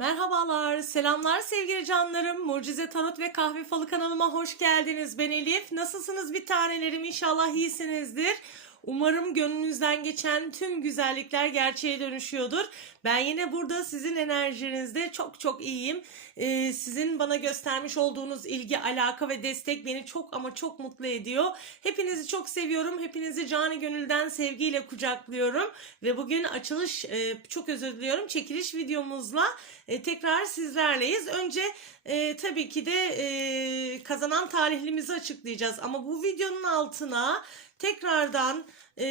Merhabalar, selamlar sevgili canlarım. Mucize Tarot ve Kahve Falı kanalıma hoş geldiniz. Ben Elif. Nasılsınız bir tanelerim? İnşallah iyisinizdir. Umarım gönlünüzden geçen tüm güzellikler gerçeğe dönüşüyordur. Ben yine burada sizin enerjinizde çok çok iyiyim. Ee, sizin bana göstermiş olduğunuz ilgi, alaka ve destek beni çok ama çok mutlu ediyor. Hepinizi çok seviyorum. Hepinizi canı gönülden sevgiyle kucaklıyorum. Ve bugün açılış, e, çok özür diliyorum, çekiliş videomuzla e, tekrar sizlerleyiz. Önce e, tabii ki de e, kazanan talihlimizi açıklayacağız. Ama bu videonun altına tekrardan e,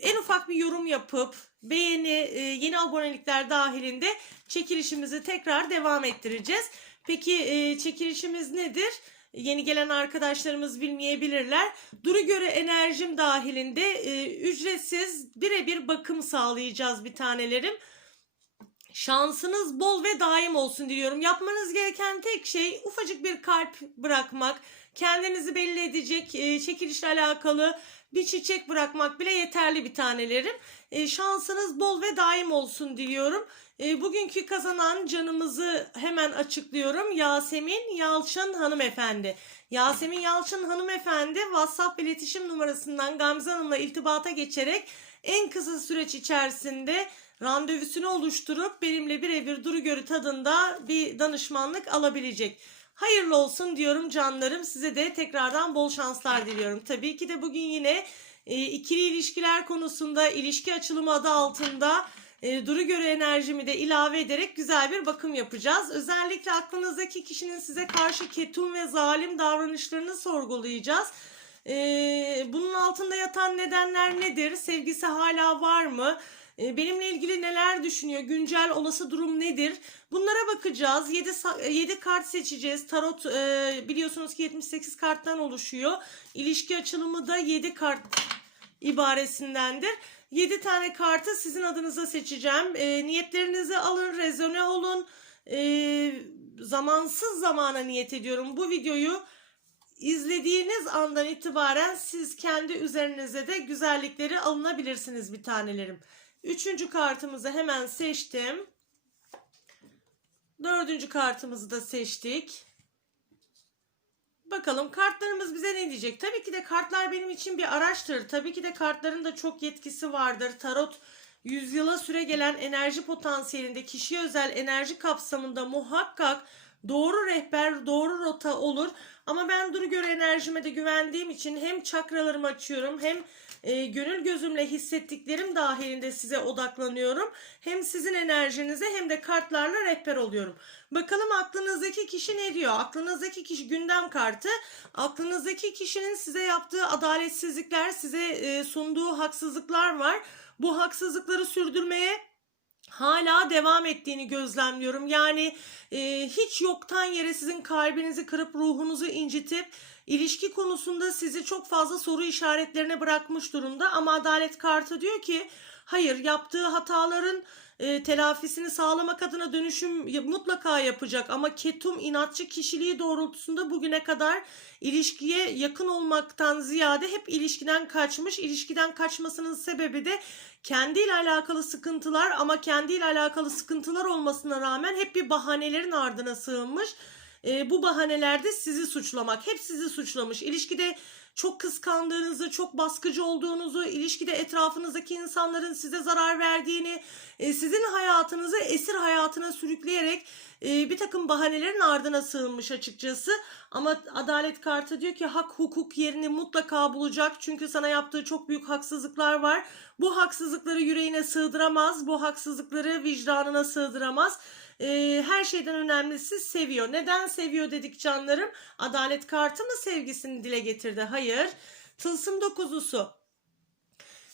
en ufak bir yorum yapıp beğeni, e, yeni abonelikler dahilinde çekilişimizi tekrar devam ettireceğiz. Peki e, çekilişimiz nedir? Yeni gelen arkadaşlarımız bilmeyebilirler. Duru göre enerjim dahilinde e, ücretsiz birebir bakım sağlayacağız bir tanelerim. Şansınız bol ve daim olsun diliyorum. Yapmanız gereken tek şey ufacık bir kalp bırakmak. Kendinizi belli edecek e, çekilişle alakalı bir çiçek bırakmak bile yeterli bir tanelerim. E, şansınız bol ve daim olsun diliyorum. E, bugünkü kazanan canımızı hemen açıklıyorum. Yasemin Yalçın hanımefendi. Yasemin Yalçın hanımefendi WhatsApp iletişim numarasından Gamze Hanım'la irtibata geçerek en kısa süreç içerisinde randevusunu oluşturup benimle birebir duru görü tadında bir danışmanlık alabilecek. Hayırlı olsun diyorum canlarım. Size de tekrardan bol şanslar diliyorum. Tabii ki de bugün yine e, ikili ilişkiler konusunda ilişki açılımı adı altında e, duru göre enerjimi de ilave ederek güzel bir bakım yapacağız. Özellikle aklınızdaki kişinin size karşı ketum ve zalim davranışlarını sorgulayacağız. E, bunun altında yatan nedenler nedir? Sevgisi hala var mı? E, Benimle ilgili neler düşünüyor? Güncel olası durum nedir? Bunlara bakacağız. 7, 7 kart seçeceğiz. Tarot e, biliyorsunuz ki 78 karttan oluşuyor. İlişki açılımı da 7 kart ibaresindendir. 7 tane kartı sizin adınıza seçeceğim. E, niyetlerinizi alın, rezone olun. E, zamansız zamana niyet ediyorum. Bu videoyu izlediğiniz andan itibaren siz kendi üzerinize de güzellikleri alınabilirsiniz bir tanelerim. Üçüncü kartımızı hemen seçtim. Dördüncü kartımızı da seçtik. Bakalım kartlarımız bize ne diyecek? Tabii ki de kartlar benim için bir araçtır. Tabii ki de kartların da çok yetkisi vardır. Tarot yüzyıla süre gelen enerji potansiyelinde kişiye özel enerji kapsamında muhakkak doğru rehber, doğru rota olur. Ama ben duru göre enerjime de güvendiğim için hem çakralarımı açıyorum hem e, gönül gözümle hissettiklerim dahilinde size odaklanıyorum. Hem sizin enerjinize hem de kartlarla rehber oluyorum. Bakalım aklınızdaki kişi ne diyor? Aklınızdaki kişi gündem kartı. Aklınızdaki kişinin size yaptığı adaletsizlikler, size e, sunduğu haksızlıklar var. Bu haksızlıkları sürdürmeye hala devam ettiğini gözlemliyorum. Yani e, hiç yoktan yere sizin kalbinizi kırıp ruhunuzu incitip ilişki konusunda sizi çok fazla soru işaretlerine bırakmış durumda. Ama adalet kartı diyor ki hayır yaptığı hataların e, telafisini sağlamak adına dönüşüm mutlaka yapacak ama ketum inatçı kişiliği doğrultusunda bugüne kadar ilişkiye yakın olmaktan ziyade hep ilişkiden kaçmış. İlişkiden kaçmasının sebebi de kendiyle alakalı sıkıntılar ama kendiyle alakalı sıkıntılar olmasına rağmen hep bir bahanelerin ardına sığınmış. E, bu bahanelerde sizi suçlamak, hep sizi suçlamış. İlişkide çok kıskandığınızı, çok baskıcı olduğunuzu, ilişkide etrafınızdaki insanların size zarar verdiğini, e, sizin hayatınızı esir hayatına sürükleyerek e, bir takım bahanelerin ardına sığınmış açıkçası. Ama adalet kartı diyor ki hak hukuk yerini mutlaka bulacak. Çünkü sana yaptığı çok büyük haksızlıklar var. Bu haksızlıkları yüreğine sığdıramaz. Bu haksızlıkları vicdanına sığdıramaz. E, her şeyden önemlisi seviyor. Neden seviyor dedik canlarım? Adalet kartı mı sevgisini dile getirdi? Hayır. Tılsım dokuzusu.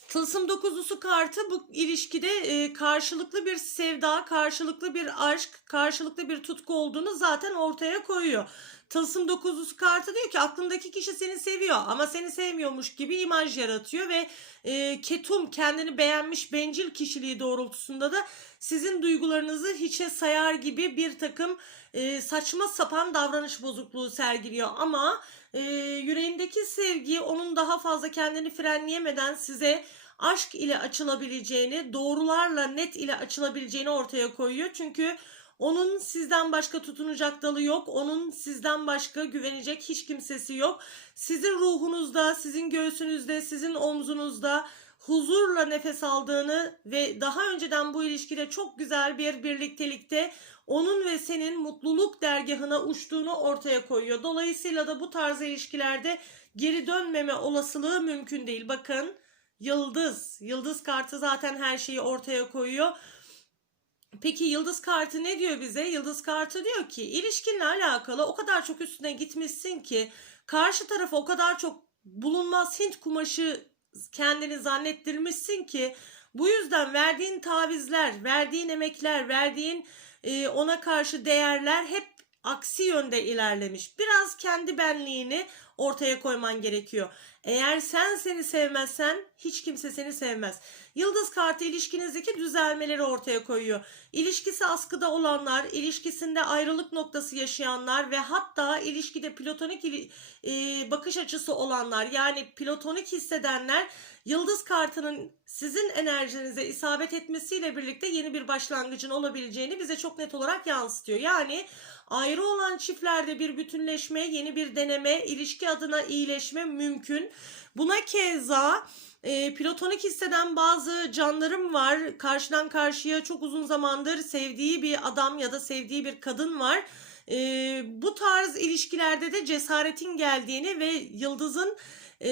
Tılsım dokuzusu kartı bu ilişkide e, karşılıklı bir sevda, karşılıklı bir aşk, karşılıklı bir tutku olduğunu zaten ortaya koyuyor. Tılsım dokuzusu kartı diyor ki aklındaki kişi seni seviyor ama seni sevmiyormuş gibi imaj yaratıyor ve e, ketum kendini beğenmiş bencil kişiliği doğrultusunda da sizin duygularınızı hiçe sayar gibi bir takım e, saçma sapan davranış bozukluğu sergiliyor ama e, yüreğindeki sevgi onun daha fazla kendini frenleyemeden size aşk ile açılabileceğini, doğrularla net ile açılabileceğini ortaya koyuyor. Çünkü Onun sizden başka tutunacak dalı yok. Onun sizden başka güvenecek hiç kimsesi yok. Sizin ruhunuzda, sizin göğsünüzde, sizin omzunuzda huzurla nefes aldığını ve daha önceden bu ilişkide çok güzel bir birliktelikte onun ve senin mutluluk dergahına uçtuğunu ortaya koyuyor. Dolayısıyla da bu tarz ilişkilerde geri dönmeme olasılığı mümkün değil. Bakın yıldız, yıldız kartı zaten her şeyi ortaya koyuyor. Peki yıldız kartı ne diyor bize? Yıldız kartı diyor ki ilişkinle alakalı o kadar çok üstüne gitmişsin ki karşı tarafa o kadar çok bulunmaz Hint kumaşı kendini zannettirmişsin ki bu yüzden verdiğin tavizler, verdiğin emekler, verdiğin e, ona karşı değerler hep aksi yönde ilerlemiş. Biraz kendi benliğini ortaya koyman gerekiyor. Eğer sen seni sevmezsen hiç kimse seni sevmez. Yıldız kartı ilişkinizdeki düzelmeleri ortaya koyuyor. İlişkisi askıda olanlar, ilişkisinde ayrılık noktası yaşayanlar ve hatta ilişkide platonik ili- e, bakış açısı olanlar yani platonik hissedenler yıldız kartının sizin enerjinize isabet etmesiyle birlikte yeni bir başlangıcın olabileceğini bize çok net olarak yansıtıyor. Yani ayrı olan çiftlerde bir bütünleşme, yeni bir deneme, ilişki adına iyileşme mümkün. Buna keza e, platonik hisseden bazı canlarım var. Karşıdan karşıya çok uzun zamandır sevdiği bir adam ya da sevdiği bir kadın var. E, bu tarz ilişkilerde de cesaretin geldiğini ve yıldızın e,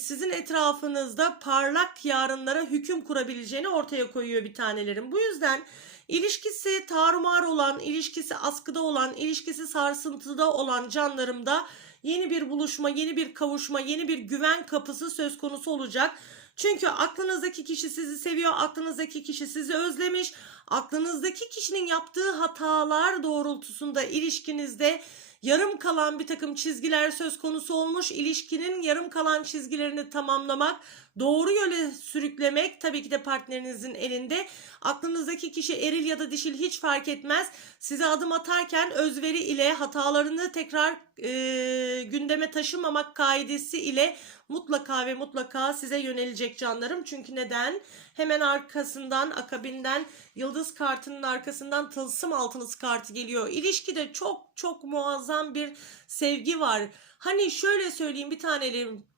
sizin etrafınızda parlak yarınlara hüküm kurabileceğini ortaya koyuyor bir tanelerim. Bu yüzden ilişkisi tarumar olan, ilişkisi askıda olan, ilişkisi sarsıntıda olan canlarımda yeni bir buluşma, yeni bir kavuşma, yeni bir güven kapısı söz konusu olacak. Çünkü aklınızdaki kişi sizi seviyor, aklınızdaki kişi sizi özlemiş, aklınızdaki kişinin yaptığı hatalar doğrultusunda ilişkinizde yarım kalan bir takım çizgiler söz konusu olmuş. İlişkinin yarım kalan çizgilerini tamamlamak, doğru yöne sürüklemek tabii ki de partnerinizin elinde. Aklınızdaki kişi eril ya da dişil hiç fark etmez. Size adım atarken özveri ile hatalarını tekrar e, gündeme taşımamak kaidesi ile mutlaka ve mutlaka size yönelecek canlarım. Çünkü neden? Hemen arkasından, akabinden yıldız kartının arkasından tılsım altınız kartı geliyor. İlişkide çok çok muazzam bir sevgi var. Hani şöyle söyleyeyim bir tanelerim.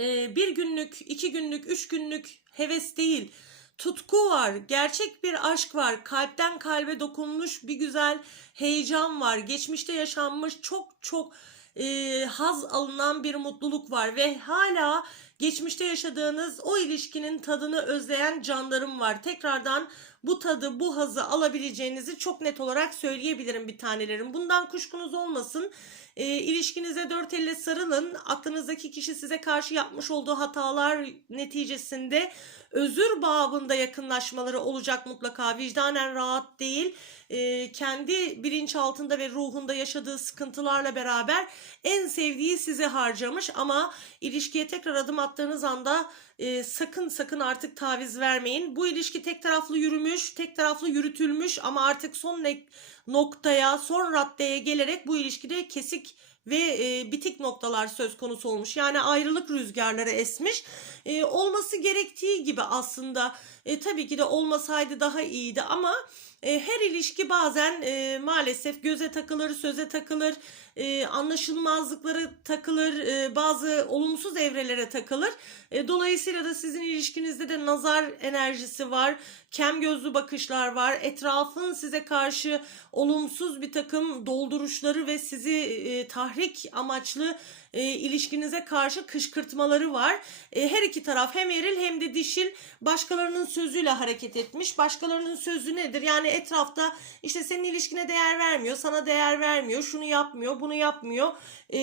Ee, bir günlük, iki günlük, üç günlük heves değil. Tutku var, gerçek bir aşk var, kalpten kalbe dokunmuş bir güzel heyecan var, geçmişte yaşanmış çok çok e, haz alınan bir mutluluk var ve hala geçmişte yaşadığınız o ilişkinin tadını özleyen canlarım var. Tekrardan bu tadı, bu hazı alabileceğinizi çok net olarak söyleyebilirim bir tanelerim. Bundan kuşkunuz olmasın. E, ilişkinize dört elle sarılın. Aklınızdaki kişi size karşı yapmış olduğu hatalar neticesinde özür babında yakınlaşmaları olacak mutlaka. Vicdanen rahat değil. E, kendi bilinçaltında ve ruhunda yaşadığı sıkıntılarla beraber en sevdiği sizi harcamış ama ilişkiye tekrar adım attığınız anda e, sakın sakın artık taviz vermeyin. Bu ilişki tek taraflı yürümüş, tek taraflı yürütülmüş ama artık son ne- noktaya, son raddeye gelerek bu ilişkide kesik ve e, bitik noktalar söz konusu olmuş. Yani ayrılık rüzgarları esmiş. E, olması gerektiği gibi aslında e, tabii ki de olmasaydı daha iyiydi ama e, her ilişki bazen e, maalesef göze takılır, söze takılır, e, anlaşılmazlıklara takılır, e, bazı olumsuz evrelere takılır. E, dolayısıyla da sizin ilişkinizde de nazar enerjisi var, kem gözlü bakışlar var, etrafın size karşı olumsuz bir takım dolduruşları ve sizi e, tahrik amaçlı e, ilişkinize karşı kışkırtmaları var. E, her iki taraf hem eril hem de dişil başkalarının sözüyle hareket etmiş. Başkalarının sözü nedir? Yani etrafta işte senin ilişkine değer vermiyor, sana değer vermiyor, şunu yapmıyor, bunu yapmıyor. E,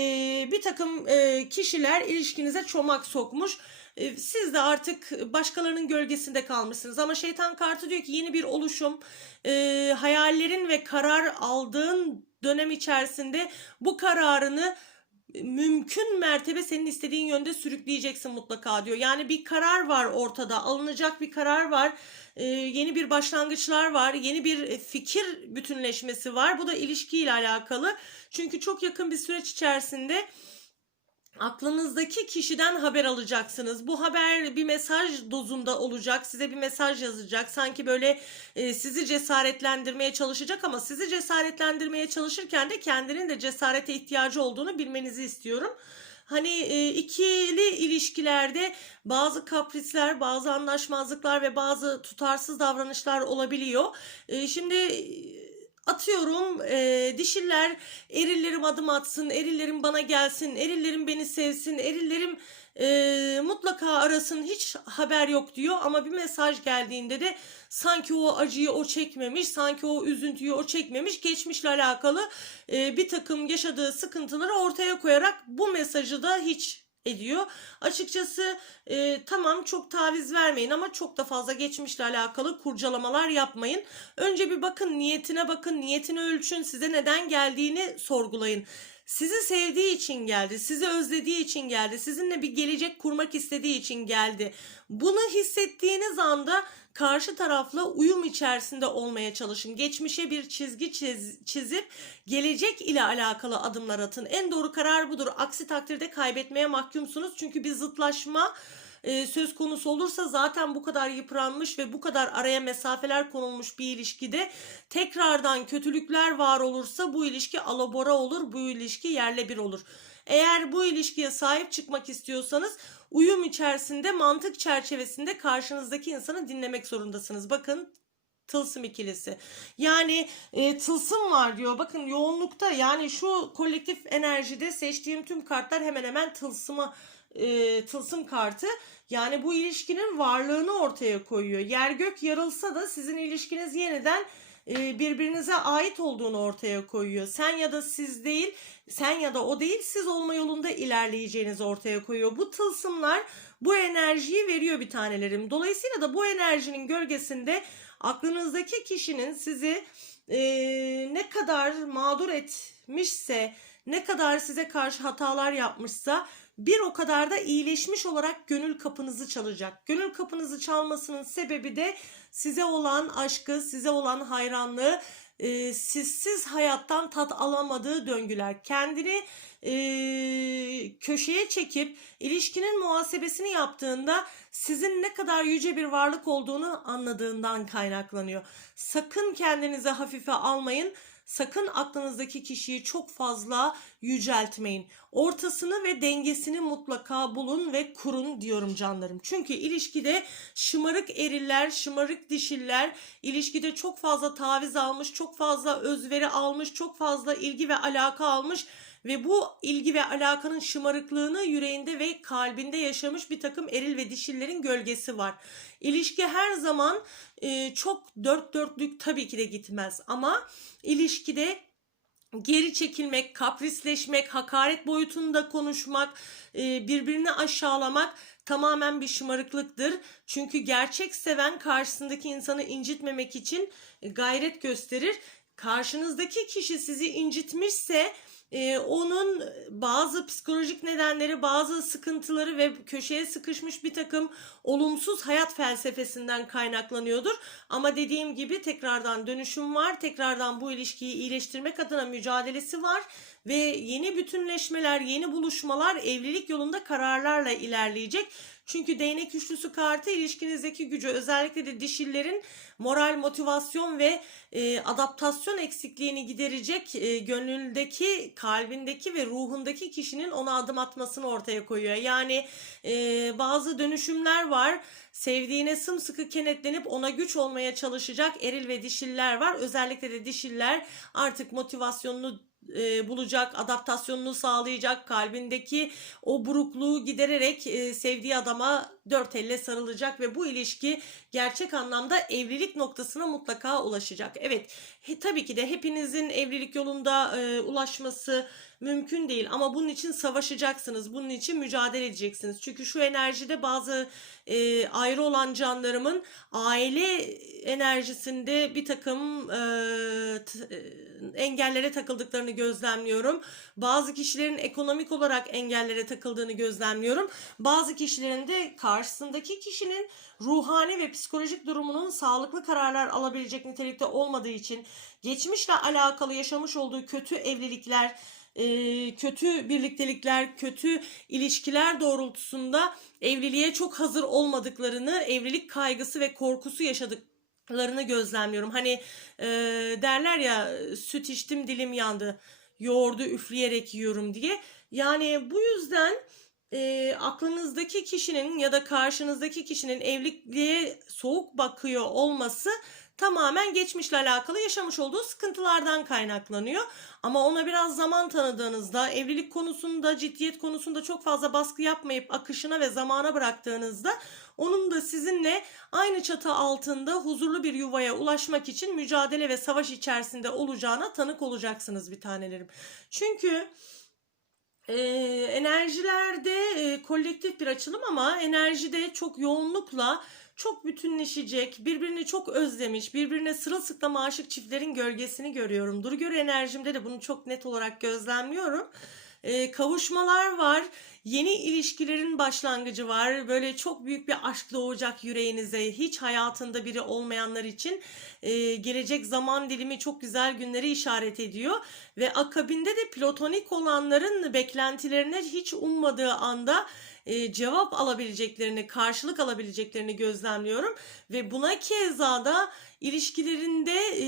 bir takım e, kişiler ilişkinize çomak sokmuş. E, Siz de artık başkalarının gölgesinde kalmışsınız. Ama şeytan kartı diyor ki yeni bir oluşum, e, hayallerin ve karar aldığın dönem içerisinde bu kararını mümkün mertebe senin istediğin yönde sürükleyeceksin mutlaka diyor. Yani bir karar var ortada, alınacak bir karar var. Ee, yeni bir başlangıçlar var, yeni bir e, fikir bütünleşmesi var. Bu da ilişkiyle alakalı. Çünkü çok yakın bir süreç içerisinde aklınızdaki kişiden haber alacaksınız. Bu haber bir mesaj dozunda olacak. Size bir mesaj yazacak. Sanki böyle e, sizi cesaretlendirmeye çalışacak ama sizi cesaretlendirmeye çalışırken de kendinin de cesarete ihtiyacı olduğunu bilmenizi istiyorum. Hani e, ikili ilişkilerde bazı kaprisler, bazı anlaşmazlıklar ve bazı tutarsız davranışlar olabiliyor. E, şimdi atıyorum e, dişiller erillerim adım atsın, erillerim bana gelsin, erillerim beni sevsin, erillerim e, mutlaka arasın hiç haber yok diyor. Ama bir mesaj geldiğinde de sanki o acıyı o çekmemiş, sanki o üzüntüyü o çekmemiş, geçmişle alakalı e, bir takım yaşadığı sıkıntıları ortaya koyarak bu mesajı da hiç ediyor. Açıkçası e, tamam çok taviz vermeyin ama çok da fazla geçmişle alakalı kurcalamalar yapmayın. Önce bir bakın niyetine bakın, niyetini ölçün, size neden geldiğini sorgulayın. Sizi sevdiği için geldi, sizi özlediği için geldi, sizinle bir gelecek kurmak istediği için geldi. Bunu hissettiğiniz anda karşı tarafla uyum içerisinde olmaya çalışın. Geçmişe bir çizgi çiz- çizip gelecek ile alakalı adımlar atın. En doğru karar budur. Aksi takdirde kaybetmeye mahkumsunuz. Çünkü bir zıtlaşma e, söz konusu olursa zaten bu kadar yıpranmış ve bu kadar araya mesafeler konulmuş bir ilişkide tekrardan kötülükler var olursa bu ilişki alabora olur, bu ilişki yerle bir olur. Eğer bu ilişkiye sahip çıkmak istiyorsanız uyum içerisinde, mantık çerçevesinde karşınızdaki insanı dinlemek zorundasınız. Bakın tılsım ikilisi. Yani e, tılsım var diyor. Bakın yoğunlukta yani şu kolektif enerjide seçtiğim tüm kartlar hemen hemen tılsıma e, tılsım kartı. Yani bu ilişkinin varlığını ortaya koyuyor. Yer gök yarılsa da sizin ilişkiniz yeniden birbirinize ait olduğunu ortaya koyuyor. Sen ya da siz değil, sen ya da o değil, siz olma yolunda ilerleyeceğinizi ortaya koyuyor. Bu tılsımlar bu enerjiyi veriyor bir tanelerim. Dolayısıyla da bu enerjinin gölgesinde aklınızdaki kişinin sizi e, ne kadar mağdur etmişse, ne kadar size karşı hatalar yapmışsa bir o kadar da iyileşmiş olarak gönül kapınızı çalacak. Gönül kapınızı çalmasının sebebi de size olan aşkı, size olan hayranlığı, e, sizsiz hayattan tat alamadığı döngüler. Kendini e, köşeye çekip ilişkinin muhasebesini yaptığında sizin ne kadar yüce bir varlık olduğunu anladığından kaynaklanıyor. Sakın kendinize hafife almayın. Sakın aklınızdaki kişiyi çok fazla yüceltmeyin. Ortasını ve dengesini mutlaka bulun ve kurun diyorum canlarım. Çünkü ilişkide şımarık eriller, şımarık dişiller ilişkide çok fazla taviz almış, çok fazla özveri almış, çok fazla ilgi ve alaka almış ve bu ilgi ve alakanın şımarıklığını yüreğinde ve kalbinde yaşamış bir takım eril ve dişillerin gölgesi var. İlişki her zaman e, çok dört dörtlük tabii ki de gitmez ama ilişkide geri çekilmek, kaprisleşmek, hakaret boyutunda konuşmak, e, birbirini aşağılamak tamamen bir şımarıklıktır. Çünkü gerçek seven karşısındaki insanı incitmemek için gayret gösterir. Karşınızdaki kişi sizi incitmişse e, onun bazı psikolojik nedenleri, bazı sıkıntıları ve köşeye sıkışmış bir takım olumsuz hayat felsefesinden kaynaklanıyordur. Ama dediğim gibi tekrardan dönüşüm var. Tekrardan bu ilişkiyi iyileştirmek adına mücadelesi var ve yeni bütünleşmeler, yeni buluşmalar evlilik yolunda kararlarla ilerleyecek. Çünkü değnek üçlüsü kartı ilişkinizdeki gücü özellikle de dişillerin moral, motivasyon ve e, adaptasyon eksikliğini giderecek e, gönüldeki, kalbindeki ve ruhundaki kişinin ona adım atmasını ortaya koyuyor. Yani e, bazı dönüşümler var. Sevdiğine sımsıkı kenetlenip ona güç olmaya çalışacak eril ve dişiller var. Özellikle de dişiller artık motivasyonunu e, bulacak, adaptasyonunu sağlayacak, kalbindeki o burukluğu gidererek e, sevdiği adama dört elle sarılacak ve bu ilişki gerçek anlamda evlilik noktasına mutlaka ulaşacak. Evet, he, tabii ki de hepinizin evlilik yolunda e, ulaşması mümkün değil ama bunun için savaşacaksınız. Bunun için mücadele edeceksiniz. Çünkü şu enerjide bazı e, ayrı olan canlarımın aile enerjisinde bir takım e, e, engellere takıldıklarını gözlemliyorum. Bazı kişilerin ekonomik olarak engellere takıldığını gözlemliyorum. Bazı kişilerin de karşısındaki kişinin ruhani ve psikolojik durumunun sağlıklı kararlar alabilecek nitelikte olmadığı için geçmişle alakalı yaşamış olduğu kötü evlilikler, e, kötü birliktelikler, kötü ilişkiler doğrultusunda evliliğe çok hazır olmadıklarını, evlilik kaygısı ve korkusu yaşadıklarını gözlemliyorum. Hani e, derler ya süt içtim dilim yandı, yoğurdu üfleyerek yiyorum diye. Yani bu yüzden e, aklınızdaki kişinin ya da karşınızdaki kişinin evliliğe soğuk bakıyor olması tamamen geçmişle alakalı yaşamış olduğu sıkıntılardan kaynaklanıyor. Ama ona biraz zaman tanıdığınızda, evlilik konusunda, ciddiyet konusunda çok fazla baskı yapmayıp akışına ve zamana bıraktığınızda onun da sizinle aynı çatı altında huzurlu bir yuvaya ulaşmak için mücadele ve savaş içerisinde olacağına tanık olacaksınız bir tanelerim. Çünkü e, enerjilerde e, kolektif bir açılım ama enerjide çok yoğunlukla çok bütünleşecek, birbirini çok özlemiş, birbirine sırılsıklam aşık çiftlerin gölgesini görüyorum. Dur gör enerjimde de bunu çok net olarak gözlemliyorum. Kavuşmalar var, yeni ilişkilerin başlangıcı var. Böyle çok büyük bir aşk doğacak yüreğinize. Hiç hayatında biri olmayanlar için gelecek zaman dilimi çok güzel günleri işaret ediyor. Ve akabinde de platonik olanların beklentilerine hiç ummadığı anda cevap alabileceklerini, karşılık alabileceklerini gözlemliyorum. Ve buna keza da ilişkilerinde e,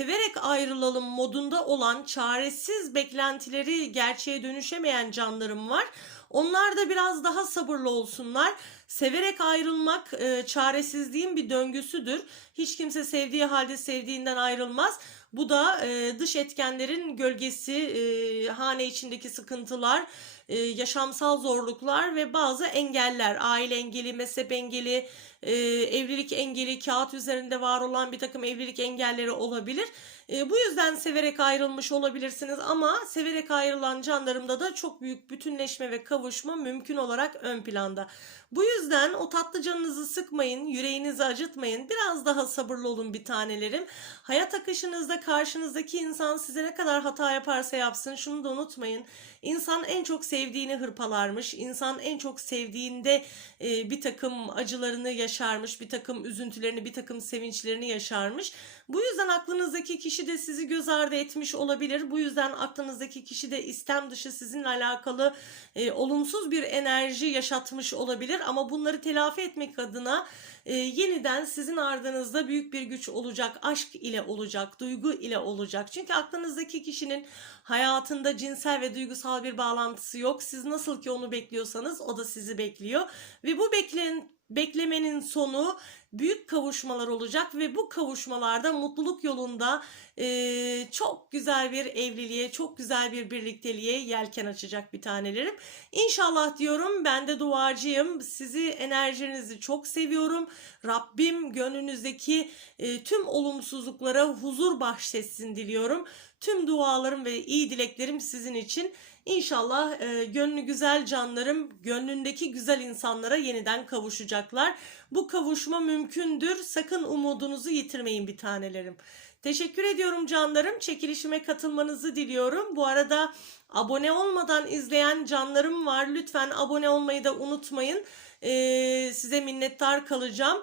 severek ayrılalım modunda olan çaresiz beklentileri gerçeğe dönüşemeyen canlarım var. Onlar da biraz daha sabırlı olsunlar. Severek ayrılmak e, çaresizliğin bir döngüsüdür. Hiç kimse sevdiği halde sevdiğinden ayrılmaz. Bu da e, dış etkenlerin gölgesi, e, hane içindeki sıkıntılar, e, yaşamsal zorluklar ve bazı engeller, aile engeli, mezhep engeli, e, evlilik engeli, kağıt üzerinde var olan bir takım evlilik engelleri olabilir. E, bu yüzden severek ayrılmış olabilirsiniz ama severek ayrılan canlarımda da çok büyük bütünleşme ve kavuşma mümkün olarak ön planda. Bu yüzden o tatlı canınızı sıkmayın, yüreğinizi acıtmayın. Biraz daha sabırlı olun bir tanelerim. Hayat akışınızda karşınızdaki insan size ne kadar hata yaparsa yapsın şunu da unutmayın. İnsan en çok sevdiğini hırpalarmış. İnsan en çok sevdiğinde e, bir takım acılarını yaşarmış, bir takım üzüntülerini, bir takım sevinçlerini yaşarmış. Bu yüzden aklınızdaki kişi de sizi göz ardı etmiş olabilir. Bu yüzden aklınızdaki kişi de istem dışı sizinle alakalı e, olumsuz bir enerji yaşatmış olabilir. Ama bunları telafi etmek adına e, yeniden sizin ardınızda büyük bir güç olacak, aşk ile olacak, duygu ile olacak. Çünkü aklınızdaki kişinin hayatında cinsel ve duygusal bir bağlantısı yok. Siz nasıl ki onu bekliyorsanız o da sizi bekliyor. Ve bu beklen beklemenin sonu büyük kavuşmalar olacak ve bu kavuşmalarda mutluluk yolunda e, çok güzel bir evliliğe, çok güzel bir birlikteliğe yelken açacak bir tanelerim. İnşallah diyorum ben de duacıyım. Sizi enerjinizi çok seviyorum. Rabbim gönlünüzdeki e, tüm olumsuzluklara huzur bahşetsin diliyorum. Tüm dualarım ve iyi dileklerim sizin için. İnşallah e, gönlü güzel canlarım, gönlündeki güzel insanlara yeniden kavuşacaklar. Bu kavuşma mümkündür. Sakın umudunuzu yitirmeyin bir tanelerim. Teşekkür ediyorum canlarım. Çekilişime katılmanızı diliyorum. Bu arada abone olmadan izleyen canlarım var. Lütfen abone olmayı da unutmayın. Ee, size minnettar kalacağım.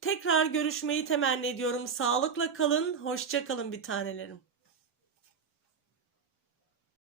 Tekrar görüşmeyi temenni ediyorum. Sağlıkla kalın, hoşça kalın bir tanelerim.